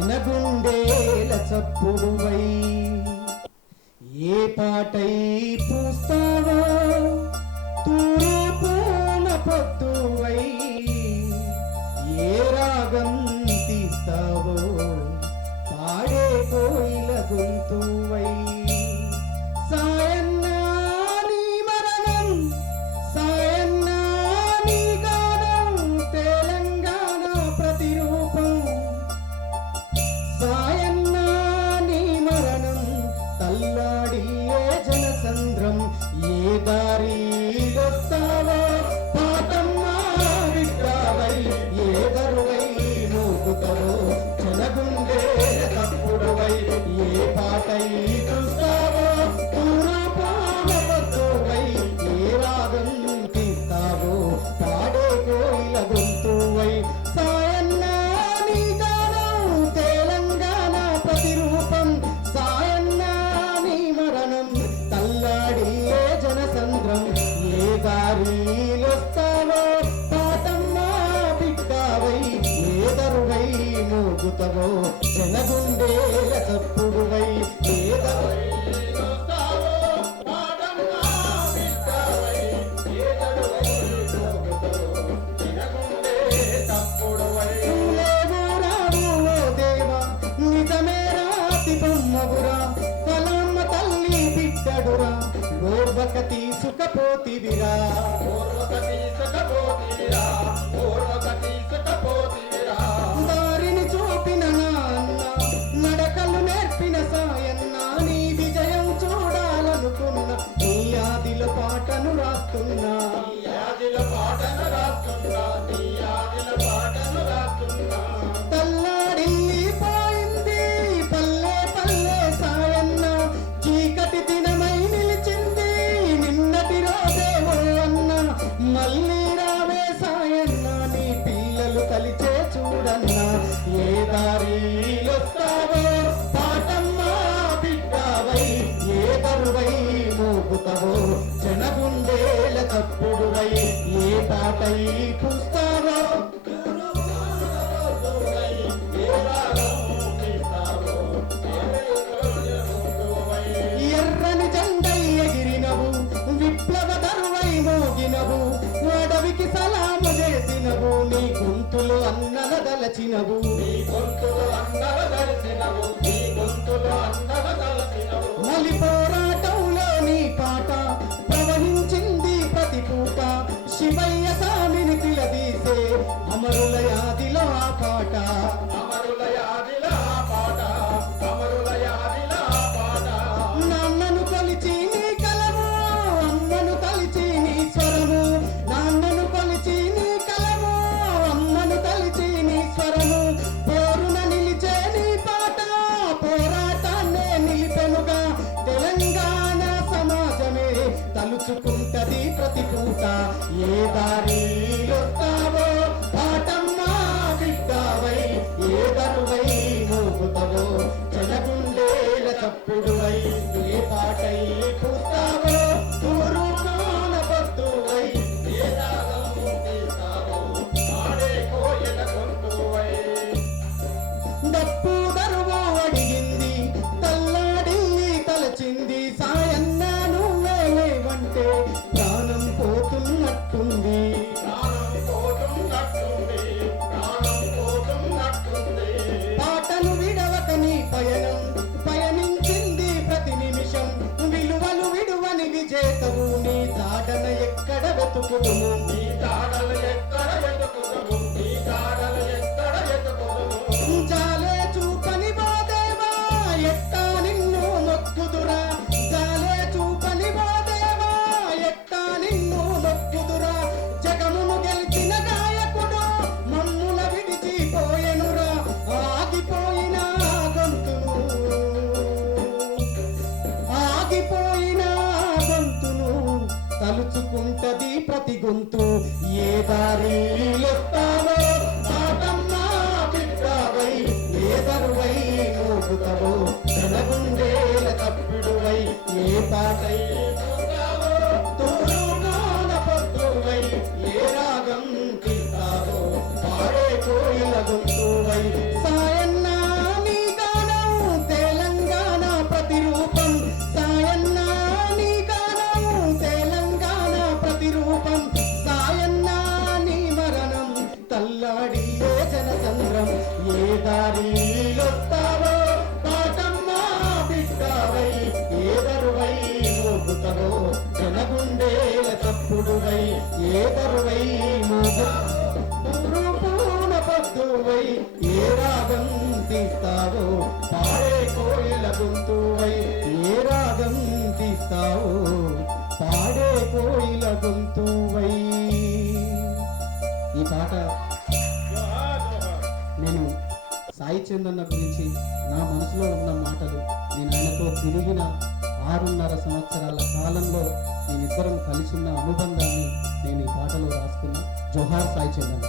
వినగుండేల చప్పుడు వై ఏ పాటై పూస్తావో తూరే పూన పక్క అమృతమో జనగుండేల చప్పుడువై తల్లి ఓర్వక తీసుకపోతివిరా. పోతావో జనముండేల తప్పుడువై ఏ పాటై చూస్తావో? ఎర్రని ఎగిరినవు విప్లవ ధరువై మోగినవు అడవికి సలాము చేసినవు నీ గొంతులు అన్నల దలచినవు. గొంతులు అన్నల దలచినవు గొంతులు అన్నల దలచినవు మలిపోరా పాట ప్రవహించింది ప్రతి పూట శివయ్య ఏ దారిలో పాటమ్మా బిడ్డవై ఏ బరువై మోపుతావో చెలగుండేల తప్పుడు ఏ పాటై చూస్తావో? tocando mundo. పలుకుంటది ప్రతి గొంతు. ఏ దారి ఏ దరువై నోపుతావో తప్పుడు. కేదరువై రూపూణ పద్దువై ఏ రాగం తీస్తావో? పాడే కోయిల గొంతువై ఏ రాగం తీస్తావో? పాడే కోయిల గొంతువై. ఈ పాట నేను సాయి చందన్న గురించి నా మనసులో ఉన్న మాటలు నేను ఆయనతో తిరిగిన ఆరున్నర సంవత్సరాల కాలంలో నేనిద్దరం కలిసి ఉన్న అనుబంధాన్ని నేను ఈ పాటలో రాసుకున్నా. జోహార్ సాయి చందన్న